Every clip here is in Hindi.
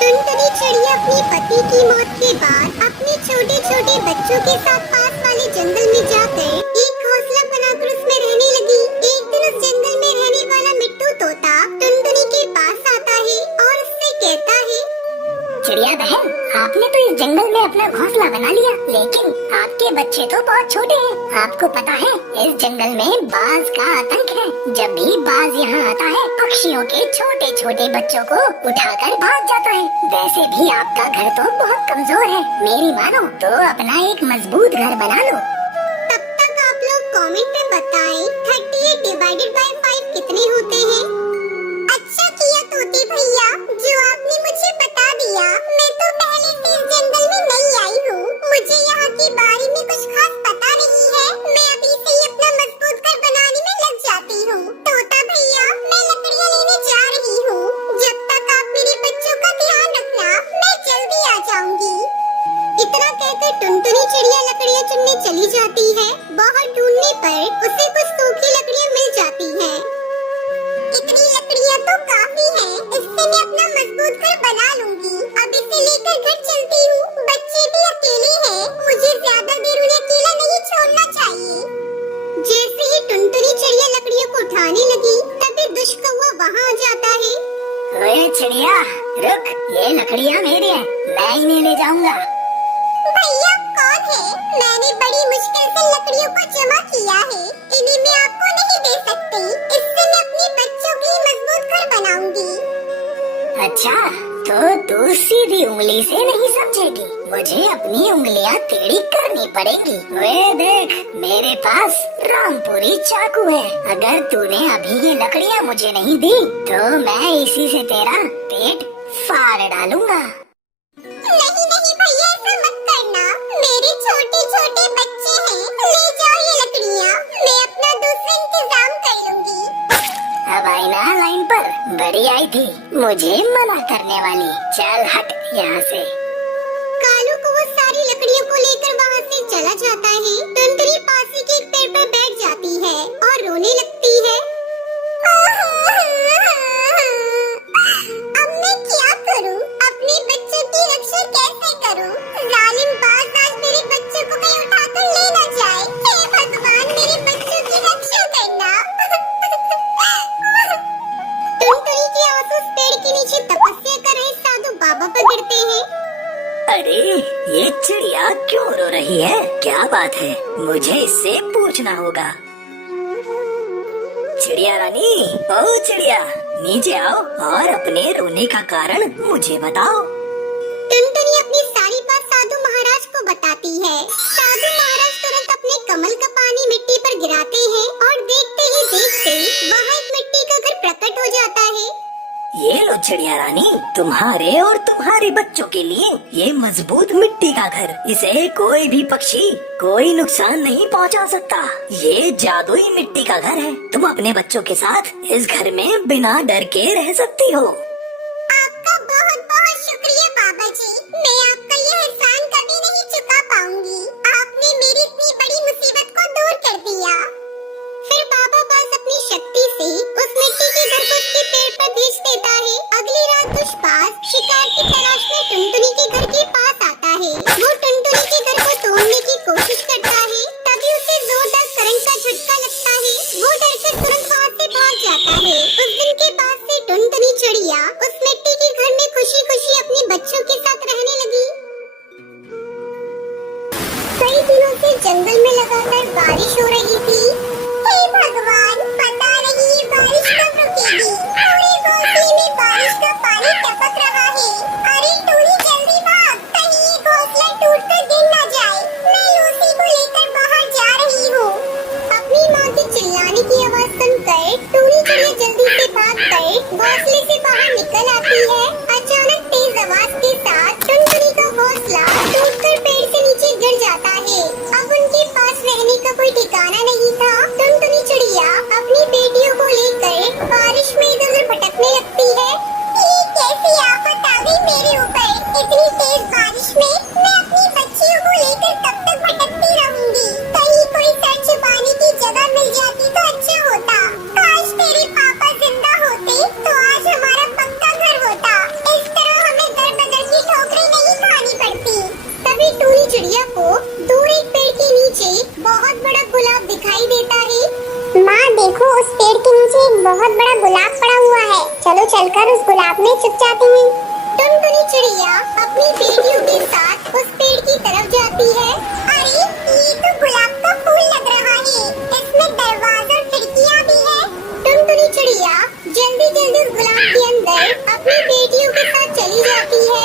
टुनटुनी चिड़िया अपने पति की मौत के बाद अपने छोटे छोटे बच्चों के साथ पास वाले जंगल में जाकर एक घोंसला बनाकर उसमें रहने लगी। एक दिन उस जंगल में रहने वाला मिट्टू तोता टुनटुनी के पास आता है और उससे कहता है, चिड़िया बहन, आपने तो इस जंगल में अपना घोंसला बना लिया, लेकिन आपके बच्चे तो बहुत छोटे हैं। आपको पता है इस जंगल में बाज का आतंक है। जब भी बाज यहाँ आता है, पक्षियों के छोटे छोटे बच्चों को उठाकर भाग जाता है। वैसे भी आपका घर तो बहुत कमजोर है, मेरी मानो तो अपना एक मजबूत घर बना लो। तब तक आप लोग कमेंट में बताएं 38 डिवाइडेड बाय 5 कितने होते हैं। अच्छा किया तोते भैया जो आपने मुझे बता दिया। मैं तो पहले से इस जंगल में नहीं आई हूँ, मुझे यहाँ के बारे में कुछ खास पता नहीं है। मैं अभी से ही अपना मजबूत घर बनाने में लग जाती हूँ। तोता भैया, मैं लकड़ियाँ लेने जा रही हूँ। जब तक आप मेरे बच्चों का ध्यान रखना, मैं जल्दी आ जाऊंगी। इतना कहकर टुनटुनी चिड़िया लकड़ियाँ चुनने चली जाती है। बहुत ढूंढने पर उसे कुछ सूखी लकड़ियाँ मिल जाती हैं। इतनी लकड़ियाँ तो काफी हैं, इससे मैं अपना मजबूत घर बना लूंगी। अब इसे लेकर घर चलती हूँ। बच्चे भी अकेले हैं, मुझे ज्यादा देर उन्हें अकेला नहीं छोड़ना चाहिए। जैसे ही टुनटुनी चिड़िया लकड़ियों को उठाने लगी, तभी दुष्ट कौवा वहाँ आ जाता है। ओए चिड़िया, रुक, ये लकड़ियाँ मेरी हैं, मैं इन्हें ले जाऊंगा। भैया कौन है? मैंने बड़ी मुश्किल से लकड़ियों को जमा किया है, इन्हें मैं आपको नहीं दे सकती। इससे मैं अपने बच्चों के लिए मजबूत घर बनाऊंगी। अच्छा, तो तू सीधी उंगली से नहीं समझेगी, मुझे अपनी उंगलियां टेढ़ी करनी पड़ेंगी। वे देख, मेरे पास रामपुरी चाकू है। अगर तूने अभी ये लकड़ियां मुझे नहीं दी, तो मैं इसी से तेरा पेट फाड़ डालूंगा। नहीं नहीं भैया, ऐसा मत करना। मेरे छोटे छोटे बच्चे हैं, ले जाओ ये लकड़ियाँ, मैं अपना दूसरा इंतजाम कर लूंगी। अब आई ना लाइन पर, बड़ी आई थी मुझे मना करने वाली। चल हट यहाँ से। कालू को वो सारी लकड़ियों को लेकर वहाँ से चला जाता है। टुनटुनी पास ही के एक पेड़ पर बैठ जाती है और रोने लगती है। अब मैं क्या करूँ? अपने बच्चों की रक्षा कैसे करूँ? जालिम बाज आज मेरे बच्चों को कहीं उठाकर ले न जाए। हे भगवान, मेरे बच्चों की रक्षा करना। टुनटुनी के आंसू उस पेड़ के नीचे तपस्या कर रहे साधु बाबा पर गिरते हैं। अरे ये चिड़िया क्यों रो रही है? क्या बात है? मुझे इससे पूछना होगा। चिड़िया रानी, ओ चिड़िया, नीचे आओ और अपने रोने का कारण मुझे बताओ। टुनटुनी अपनी सारी बात साधु महाराज को बताती है। साधु महाराज तुरंत अपने कमल का पानी मिट्टी पर गिराते हैं और देखते ही देखते वहाँ एक मिट्टी का घर प्रकट हो जाता है। ये लो चिड़िया रानी, तुम्हारे और तुम्हारे बच्चों के लिए ये मजबूत मिट्टी का घर। इसे कोई भी पक्षी कोई नुकसान नहीं पहुंचा सकता। ये जादुई मिट्टी का घर है। तुम अपने बच्चों के साथ इस घर में बिना डर के रह सकती हो। आपका बहुत बहुत शुक्रिया बाबा जी, मैं आपका ये एहसान कभी नहीं चुका पाऊंगी। आपने मेरी इतनी बड़ी मुसीबत को दूर कर दिया। फिर बाबा बाज अपनी शक्ति से उस मिट्टी के घर को उसके पेड़ पर भेज देता है। अगली रात दुष्पास शिकार की तलाश में टुनटुनी के घर के पास आता है। वो टुनटुनी के घर को तोड़ने की कोशिश करता है, तभी उसे जोरदार करंट का झटका लगता है। वो डर कर तुरंत वहाँ से भाग जाता है। उस दिन के बाद से टुनटुनी चिड़िया सपने चुप जाते हैं। टुनटुनी चिड़िया अपनी बेटियों के साथ उस पेड़ की तरफ जाती है। अरे ये तो गुलाब का फूल लग रहा है, इसमें दरवाजा और खिड़कियाँ भी है। टुनटुनी चिड़िया जल्दी जल्दी उस गुलाब के अंदर अपनी बेटियों के साथ चली जाती है।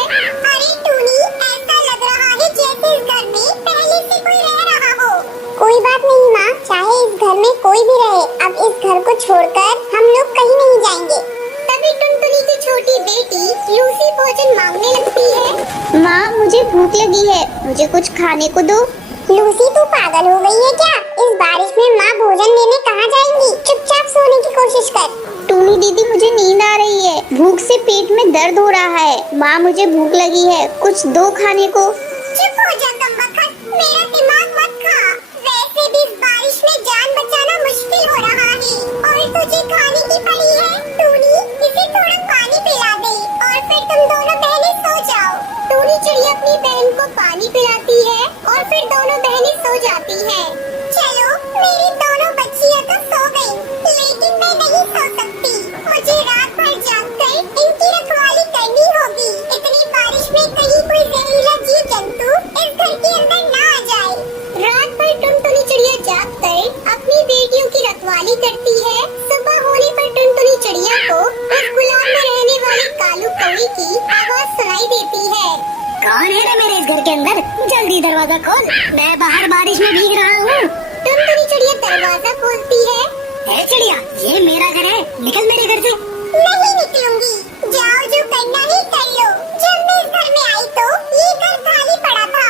अरे टूनी, ऐसा लग रहा है जैसे इस घर में पहले से कोई रह रहा हो। कोई बात नहीं माँ, चाहे इस घर में कोई भी रहे, अब इस घर को छोड़कर हम लोग कहीं नहीं जाएंगे। तभी टुनटुनी की छोटी बेटी लूसी भोजन मांगने लगती है। माँ मुझे भूख लगी है, मुझे कुछ खाने को दो। लूसी तू पागल हो गई है क्या? इस बारिश में माँ भोजन लेने कहाँ जाएंगी? चुपचाप सोने की कोशिश कर। टूनी दीदी मुझे नींद आ रही है, भूख से पेट में दर्द हो रहा है। माँ मुझे भूख लगी है, कुछ दो खाने को। चुप हो जा कमबख्त, मेरा दिमाग मत खा। वैसे भी इस बारिश में जान बचाना मुश्किल हो रहा है और तुझे खाने की पड़ी है। टूनी, इसे थोड़ा पानी पिला दे और फिर तुम दोनों बहनें सो जाओ। टूनी चिड़िया अपनी बहन को पानी पिलाती है और फिर दोनों बहनें सो जाती हैं। चलो, मेरी दोनों बच्चियां तो सो गईं, लेकिन मैं नहीं सो सकती। मुझे रात भर जागकर इनकी रखवाली करनी होगी। इतनी बारिश में कहीं कोई जहरीला जीव जंतु इस घर के अंदर ना आ जाए। रात भर टुनटुनी चिड़िया जागकर अपनी बेटियों की रखवाली करती है। सुबह होने पर टुनटुनी चिड़िया को उस गुलाब में रहने वाले कालू कौवे की आवाज सुनाई देती है। कौन है रे मेरे इस घर के अंदर? जल्दी दरवाजा खोल, मैं बाहर बारिश में भीग रहा हूँ। टुनटुनी चिड़िया दरवाजा खोलती है। ए चिड़िया, ये मेरा घर है, निकल मेरे घर से। नहीं निकलूंगी, जाओ जो करना है कर लो। जब मैं इस घर में आई तो ये घर खाली पड़ा था।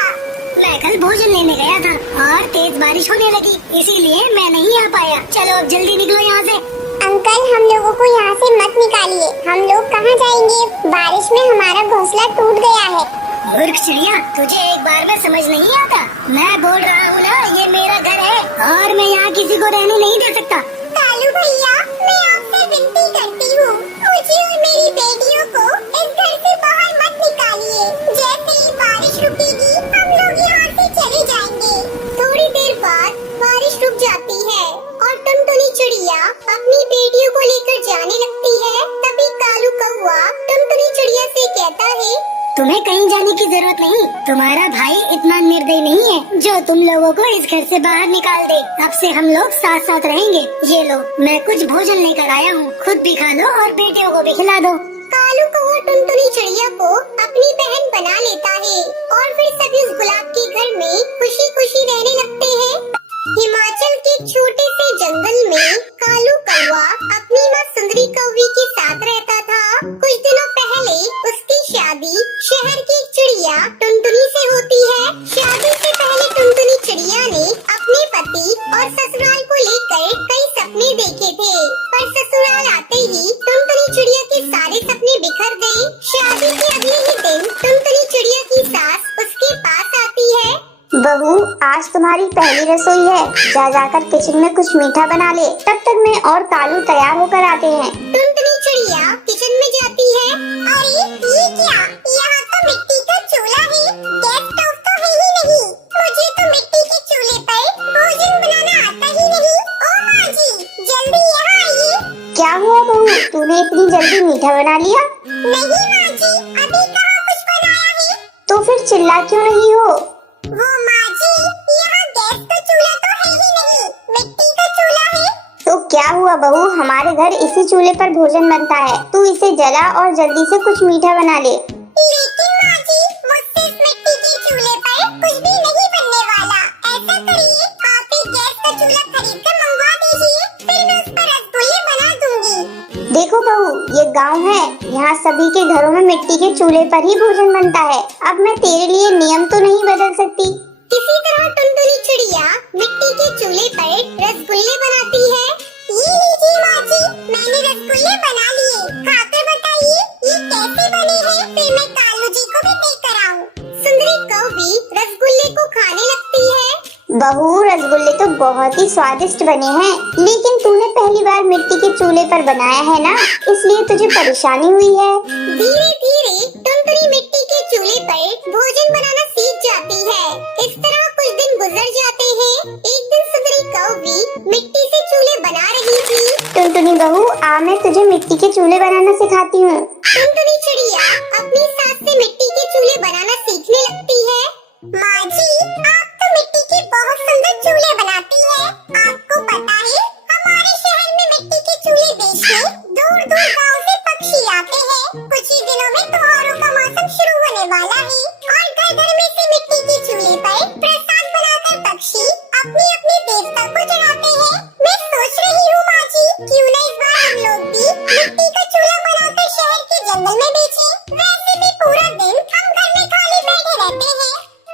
मैं कल भोजन लेने गया था और तेज बारिश होने लगी, इसीलिए मैं नहीं आ पाया। चलो अब जल्दी निकलो यहाँ से। अंकल, हम लोगों को यहाँ से मत निकालिए, हम लोग कहाँ जाएंगे? बारिश में हमारा घोंसला टूट गया है। मूर्ख चिड़िया, तुझे एक बार में समझ नहीं आता? मैं बोल रहा हूँ ना, ये मेरा घर है और मैं यहाँ किसी को रहने नहीं दे सकता। कालू भैया, मैं आपसे विनती करती हूँ, मुझे और मेरी बेटियों को इस घर से बाहर मत निकालिए। जैसे ही बारिश रुकेगी हम लोग यहाँ से चले जाएंगे। थोड़ी देर बाद बारिश रुक जाती है और टुनटुनी चिड़िया अपनी बेटियों को लेकर जाने लगती है। तभी कालू कौवा टुनटुनी चिड़िया से कहता है, तुम्हें कहीं जाने की जरूरत नहीं, तुम्हारा भाई इतना निर्दयी नहीं है जो तुम लोगों को इस घर से बाहर निकाल दे। अब से हम लोग साथ साथ रहेंगे। ये लो, मैं कुछ भोजन लेकर आया हूँ, खुद भी खा लो और बेटियों को भी खिला दो। कालू कौवा टुनटुनी चिड़िया को अपनी बहन बना लेता है और फिर सभी उस गुलाब के घर में खुशी खुशी रहने लगते हैं। हिमाचल के छोटे से जंगल में कालू कौवा अपनी माँ सुंदरी कौवी के साथ रहता था। कुछ दिनों पहले उसकी शादी शहर की एक चिड़िया टुनटुनी से होती है। शादी से पहले टुनटुनी चिड़िया ने अपने पति और ससुराल को लेकर कई सपने देखे थे, पर ससुराल आते ही टुनटुनी चिड़िया के सारे सपने बिखर गए। शादी के अगले ही दिन टुनटुनी चिड़िया की सास उसके पास आती है। बहू, आज तुम्हारी पहली रसोई है, जा जाकर किचन में कुछ मीठा बना ले, तब तक मैं और कालू तैयार होकर आते हैं। टुनटुनी चिड़िया किचन में जाती है। अरे ये क्या? यहाँ तो मिट्टी का चूल्हा है, गैस स्टोव तो है ही नहीं। मुझे तो मिट्टी के चूल्हे पर भोजन बनाना आता ही नहीं। ओ माँ जी, जल्दी यहाँ आइए। क्या हुआ बहू, तूने इतनी जल्दी मीठा बना लिया? नहीं माँ जी, अभी कहाँ कुछ बनाया है। तो फिर चिल्ला क्यों नहीं हो? वो माँ जी, यहाँ गैस का चूल्हा तो है ही नहीं, मिट्टी का चूल्हा है। तो क्या हुआ बहू, हमारे घर इसी चूल्हे पर भोजन बनता है, तू इसे जला और जल्दी से कुछ मीठा बना ले। लेकिन माँ जी, मुझसे इस मिट्टी के चूल्हे पर कुछ भी नहीं बनने वाला। ऐसा करिए, आप एक गैस का चूल्हा खरीद कर मंगवा दीजिए, फिर मैं उस पर रसगुल्ले बना दूंगी। देखो बहू, ये गांव है, यहाँ सभी के घरों में मिट्टी के चूल्हे पर ही भोजन बनता है। अब मैं तेरे लिए नियम तो नहीं बदल सकती। इसी तरह टुनटुनी चिड़िया मिट्टी के चूल्हे पर रसगुल्ले बनाती है। ये लीजिए माँ जी, मैंने रसगुल्ले बना लिए, खाकर बताइए ये कैसे बने हैं, फिर मैं कालू जी को भी देकर आऊँ। सुंदरी कौवी रसगुल्ले को खाने लगती है। बहू, रसगुल्ले तो बहुत ही स्वादिष्ट बने हैं, लेकिन तूने पहली बार मिट्टी के चूल्हे पर बनाया है ना, इसलिए तुझे परेशानी हुई है। धीरे धीरे टुनटुनी मिट्टी के चूल्हे पर भोजन बनाना सीख जाती है। इस तरह कुछ दिन गुजर जाते हैं। एक दिन सुंदरी कौवी मिट्टी से चूल्हे बना रही थी। टुनटुनी बहू, आ मैं तुझे मिट्टी के चूल्हे बनाना सिखाती हूँ। टुनटुनी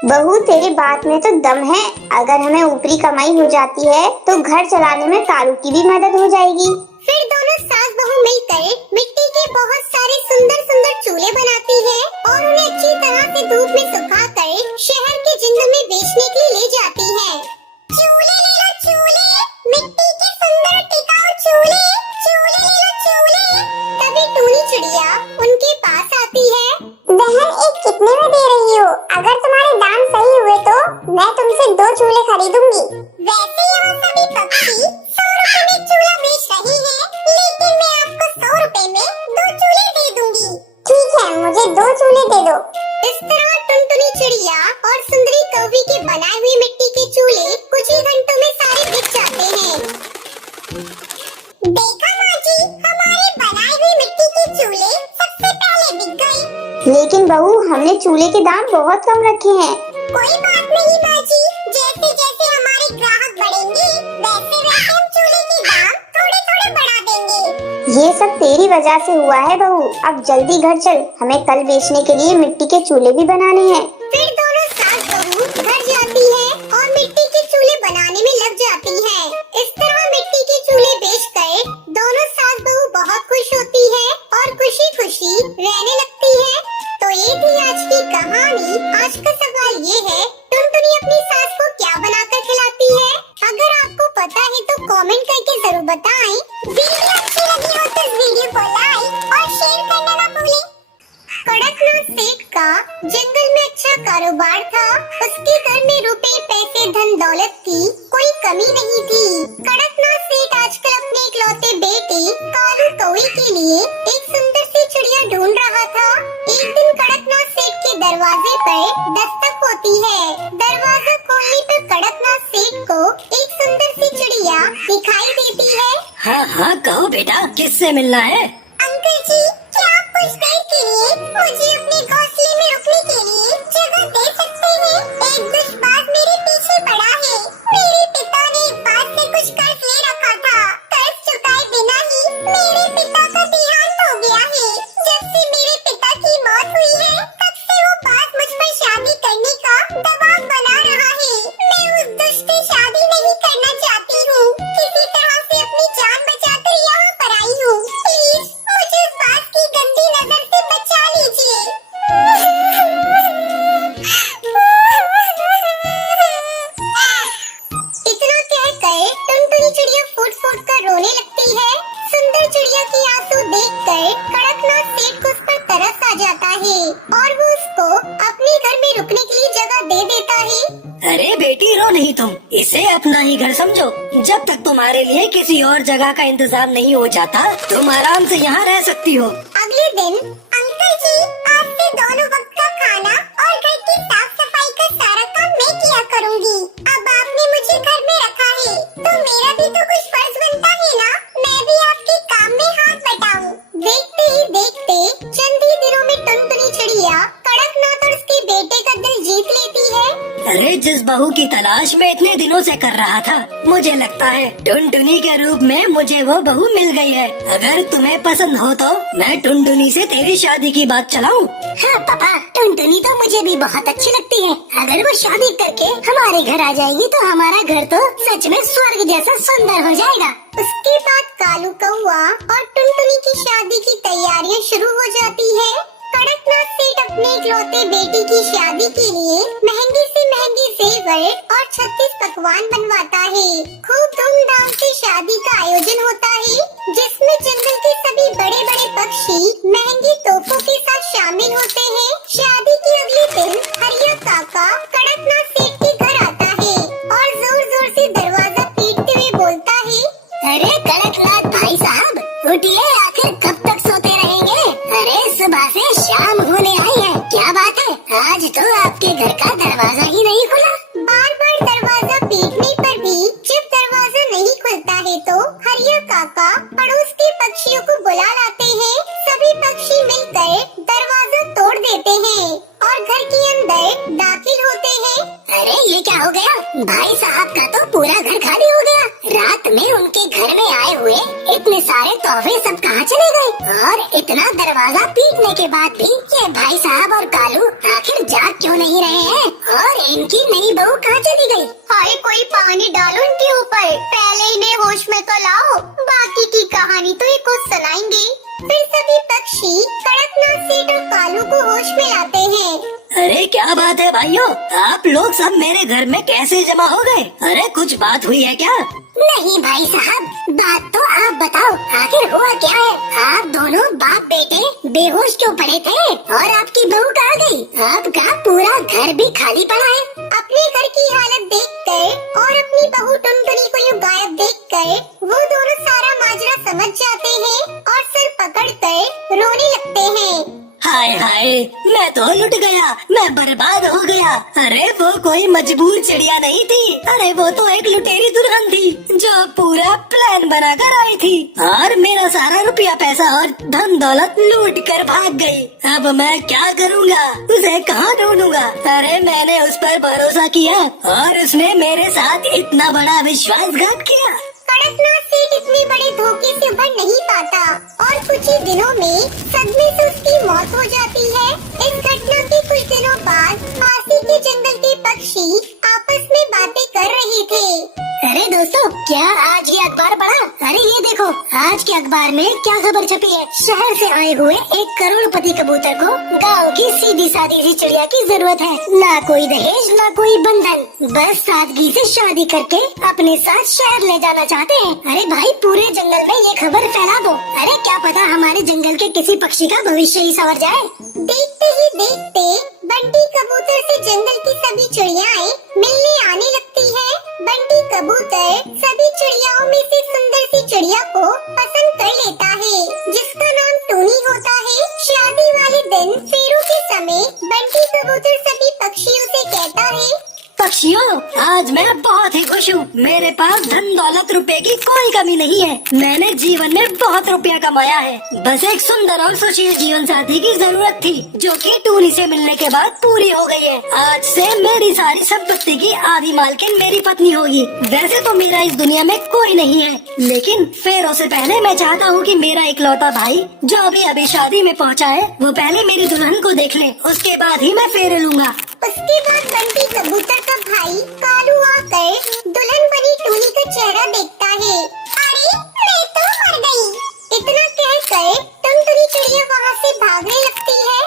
बहू तेरी बात में तो दम है। अगर हमें ऊपरी कमाई हो जाती है तो घर चलाने में कालू की भी मदद हो जाएगी। फिर दोनों सास बहू मिलकर मिट्टी के बहुत सारे सुंदर सुंदर चूल्हे बनाती है और उन्हें अच्छी तरह से धूप में सुखाकर शहर के जिंद में बेचने के लिए ले जाती है। चूल्हे ले लो चूल्हे, मिट्टी के सुंदर टिकाऊ चूल्हे, चूल्हे ले लो चूल्हे। तभी टूनी चिड़िया उनके पास आती है। बहन एक कितने में दे रही हो? अगर तुम्हारे दाम सही हुए तो मैं तुमसे 2 चूल्हे खरीदूंगी। वैसे यहाँ सभी पक्षी 100 रुपए में चूल्हा बेच रहे हैं, लेकिन मैं आपको 100 रुपए में 2 चूल्हे दे दूंगी। ठीक है, मुझे 2 चूल्हे दे दो। इस तरह टुनटुनी चिड़िया और सुंदरी कौवी के बनाए हुए मिट्टी के चूल्हे कुछ ही घंटों में सारे बिक जाते हैं। देखा माँ जी, हमारे बनाए हुए मिट्टी के चूल्हे सबसे पहले बिक गए। लेकिन बहू हमने चूल्हे के दाम बहुत कम रखे हैं। कोई बात नहीं माँ जी, जैसे जैसे हमारे ग्राहक बढ़ेंगे वैसे वैसे हम चूल्हे के दाम थोड़े थोड़े बढ़ा देंगे। ये सब तेरी वजह से हुआ है बहू। अब जल्दी घर चल, हमें कल बेचने के लिए मिट्टी के चूल्हे भी बनाने हैं। फिर दोनों सास बहू घर जाती है और मिट्टी के चूल्हे बनाने में लग जाती है। इस तरह मिट्टी के चूल्हे बेचकर दोनों सास बहू बहुत खुश होती है और खुशी खुशी रहने लगती है। तो ये थी आज की कहानी। आज का सवाल ये है, टुनटुनी अपनी सास को क्या बनाकर खिलाती है? अगर आपको पता है तो कमेंट करके जरूर बताएं। वीडियो अच्छी लगी हो तो इस वीडियो को लाइक और शेयर करना ना भूलें। कड़कनाथ सेठ का जंगल में अच्छा कारोबार था। उसके घर में रुपए पैसे धन दौलत की कोई कमी नहीं थी। कड़कनाथ सेठ आजकल अपने इकलौते बेटे कालू कौवे के लिए एक सुंदर सी चिड़िया ढूंढ रहा था। एक दिन कड़कनाथ सेठ के दरवाजे पर दस्तक होती है। दरवाजा खोलने पर कड़कनाथ सेठ को एक सुंदर सी चिड़िया दिखाई देती है। हाँ हाँ कहो बेटा, किससे मिलना है? अंकल जी, क्या आप कुछ देर के लिए मुझे अपने घोंसले में रुकने के लिए जगह दे सकते हैं? एक दुष्बाज मेरे पीछे पड़ा है। मेरे पिता ने एक बात से कुछ कर्ज ले रखा था। कर्ज चुकाए बिना ही मेरे पिता का देहांत हो गया है। जब से मेरे पिता की मौत हुई है तब से वो बात मुझ पर शादी करने का दबाव बना रहा है। मैं उस दुष्ट से शादी नहीं करना चाहती हूँ। किसी तरह से अपनी जान बचाकर यहाँ पर आई हूँ। प्लीज मुझे उस बात की गंदी नजर से बचा लीजिए। इतना कहकर टुनटुनी चिड़िया फूट फूट कर रोने लगती है। सुंदर चिड़िया की आंसू देखकर कड़कनाथ सेठ को उस पर तरस आ जाता है और वो उसको अपने घर में रुकने के लिए जगह दे देता है। अरे बेटी रो नहीं तुम, इसे अपना ही घर समझो। जब तक तुम्हारे लिए किसी और जगह का इंतजाम नहीं हो जाता तुम आराम से यहाँ रह सकती हो। अगले दिन, अंकल जी आज से दोनों वक्त का खाना और घर की साफ सफाई का सारा काम मैं किया करूँगी। अब आपने मुझे घर में रखा है तो मेरा भी तो कुछ फर्ज बनता है ना, मैं भी आपके काम में हाथ बटाऊं। देखते ही देखते चंद ही दिनों में टुनटुनी चिड़िया कड़कनाथ और उसके बेटे का दिल जीत लेती है। अरे जिस बहू की तलाश मैं इतने दिनों से कर रहा था, मुझे लगता है टुनटुनी के रूप में मुझे वो बहू मिल गई है। अगर तुम्हें पसंद हो तो मैं टुनटुनी से तेरी शादी की बात चलाऊं। हाँ पापा, टुनटुनी तो मुझे भी बहुत अच्छी लगती है। अगर वो शादी करके हमारे घर आ जाएगी तो हमारा घर तो सच में स्वर्ग जैसा सुंदर हो जाएगा। उसके बाद कालू कौवा और टुनटुनी की शादी की तैयारियां शुरू हो जाती है। कड़कनाथ सेठ अपने इकलौते बेटी की शादी के लिए महंगे से महंगे जेवर और 36 पकवान बनवाता है। खूब धूमधाम से शादी का आयोजन होता है, जिसमें जंगल के सभी बड़े बड़े पक्षी महंगी तोहफों के साथ शामिल होते हैं। शादी के अगले दिन हरिया काका कड़कनाथ सेठ के घर आता है और जोर जोर से दरवाजा पीटते हुए बोलता है, अरे कड़कनाथ भाई साहब उठिए, आखिर कब तक सोते रहेंगे? अरे सुबह से शाम होने आई है, क्या बात है? आज तो आपके घर का दरवाजा ही नहीं खुला। बार बार दरवाजा पीटने पर भी जब दरवाजा नहीं खुलता है तो हरिया काका पड़ोस के पक्षियों को बुला लाते हैं। सभी पक्षी मिलकर दरवाजा तोड़ देते हैं और घर के अंदर दाखिल होते हैं। अरे ये क्या हो गया? भाई साहब का तो पूरा घर खाली हो गया। रात में उनके घर में आए हुए इतने सारे तोहफे सब कहाँ चले गए? और इतना दरवाजा पीटने के बाद भी ये भाई साहब और कालू आखिर जाग क्यों नहीं रहे हैं? और इनकी नई बहू कहाँ चली गई? हाय, कोई पानी डालो इनके ऊपर, पहले इन्हें होश में तो लाओ, बाकी की कहानी तो ये खुद सुनाएंगे। फिर सभी पक्षी कड़कनाथ सेठ और कालू को होश में लाते हैं। अरे क्या बात है भाइयों, आप लोग सब मेरे घर में कैसे जमा हो गए? अरे कुछ बात हुई है क्या? नहीं भाई साहब, बात तो आप बताओ, आखिर हुआ क्या है? आप दोनों बाप बेटे बेहोश क्यों पड़े थे और आपकी बहू कहाँ गई? आपका पूरा घर भी खाली पड़ा है। अपने घर की हालत देखकर और अपनी बहू टुनटुनी को यूँ गायब देखकर वो दोनों सारा माजरा समझ जाते हैं और सिर पकड़कर रोने लगते हैं। हाय हाय, मैं तो लुट गया, मैं बर्बाद हो गया। अरे वो कोई मजबूर चिड़िया नहीं थी, अरे वो तो एक लुटेरी दुल्हन थी जो पूरा प्लान बनाकर आई थी और मेरा सारा रुपया पैसा और धन दौलत लूट कर भाग गई। अब मैं क्या करूँगा, उसे कहाँ ढूंढूंगा? अरे मैंने उस पर भरोसा किया और उसने मेरे साथ इतना बड़ा विश्वासघात किया। कड़कनाथ सेठ इतने बड़े धोखे से उभर नहीं पाता और कुछ ही दिनों में सदमे से उसकी मौत हो जाती है। इस घटना के कुछ दिनों बाद पास के जंगल के पक्षी आपस में बातें कर रहे थे। अरे दोस्तों, क्या आज ये अखबार पढ़ा? अरे ये देखो, आज के अखबार में क्या खबर छपी है? शहर से आए हुए एक करोड़पति कबूतर को गांव की सीधी सादी सी चिड़िया की जरूरत है। ना कोई दहेज, ना कोई बंधन, बस सादगी से शादी करके अपने साथ शहर ले जाना चाहते हैं। अरे भाई, पूरे जंगल में ये खबर फैला दो। अरे क्या पता हमारे जंगल के किसी पक्षी का भविष्य ही संवर जाए। देखते ही देखते बंटी कबूतर से जंगल की सभी चिड़ियाएं मिलने आने लगती है। बंटी कबूतर सभी चिड़ियाओं में से सुंदर सी चिड़िया को पसंद कर लेता है, जिसका नाम टूनी होता है। शादी वाले दिन फेरों के समय बंटी कबूतर सभी पक्षियों से कहता है, पक्षियों, आज मैं बहुत ही खुश हूँ। मेरे पास धन दौलत रुपए की कोई कमी नहीं है। मैंने जीवन में बहुत रुपया कमाया है। बस एक सुंदर और सुशील जीवन साथी की जरूरत थी, जो कि टूनी से मिलने के बाद पूरी हो गई है। आज से मेरी सारी संपत्ति की आधी मालकिन मेरी पत्नी होगी। वैसे तो मेरा इस दुनिया में कोई नहीं है, लेकिन फेरों से पहले मैं चाहता हूँ कि मेरा इकलौता भाई जो अभी शादी में पहुँचा है, वो पहले मेरी दुल्हन को देख ले, उसके बाद ही मैं फेरे लूंगा। उसके बाद बंटी कबूतर का भाई कालू आकर दुल्हन बनी टूनी का चेहरा देखता है। अरे मैं तो मर गई। इतना कहकर टुनटुनी चिड़िया वहाँ से भागने लगती है।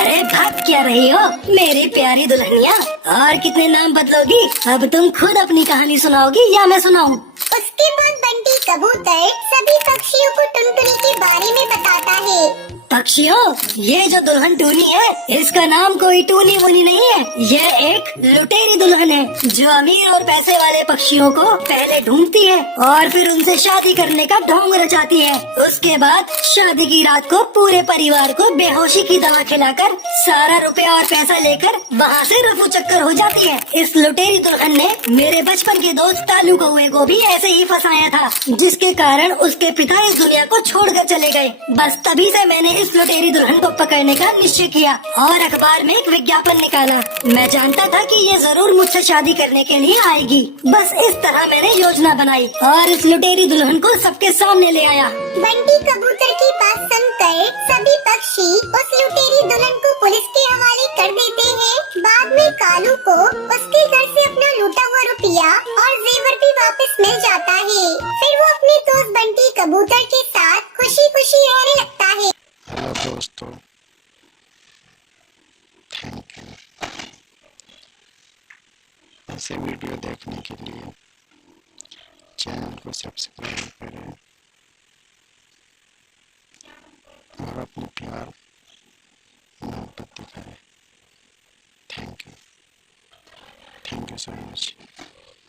अरे भाग क्या रही हो मेरी प्यारी दुल्हनिया? और कितने नाम बदलोगी? अब तुम खुद अपनी कहानी सुनाओगी या मैं सुनाऊं? उसके बाद बंटी कबूतर सभी पक्षियों को टुनटुनी के बारे में बताता है। पक्षियों, ये जो दुल्हन टूनी है, इसका नाम कोई टूनी वूनी नहीं है। ये एक लुटेरी दुल्हन है जो अमीर और पैसे वाले पक्षियों को पहले ढूंढती है और फिर उनसे शादी करने का ढोंग रचाती है। उसके बाद शादी की रात को पूरे परिवार को बेहोशी की दवा खिलाकर सारा रुपया और पैसा लेकर वहाँ से रफू चक्कर हो जाती है। इस लुटेरी दुल्हन ने मेरे बचपन के दोस्त कालू कौवे को भी ऐसे ही फंसाया था, जिसके कारण उसके पिता इस दुनिया को छोड़कर चले गए। बस तभी से मैंने इस लुटेरी दुल्हन को पकड़ने का निश्चय किया और अखबार में एक विज्ञापन निकाला। मैं जानता था कि ये जरूर मुझसे शादी करने के लिए आएगी। बस इस तरह मैंने योजना बनाई और इस लुटेरी दुल्हन को सबके सामने ले आया। बंटी कबूतर की बात सुनकर सभी पक्षी उस लुटेरी दुल्हन को पुलिस के हवाले कर देते हैं। बाद में कालू को उसके घर से अपना लूटा हुआ रुपया और जेवर भी वापस मिल जाता है। फिर वो अपने दोस्त बंटी कबूतर के साथ खुशी खुशी रहने लगता है। हेलो दोस्तों, थैंक यू। ऐसे वीडियो देखने के लिए चैनल को सब्सक्राइब करें और अपने प्यार मोहब्बत दिखाएं। Thank you so much.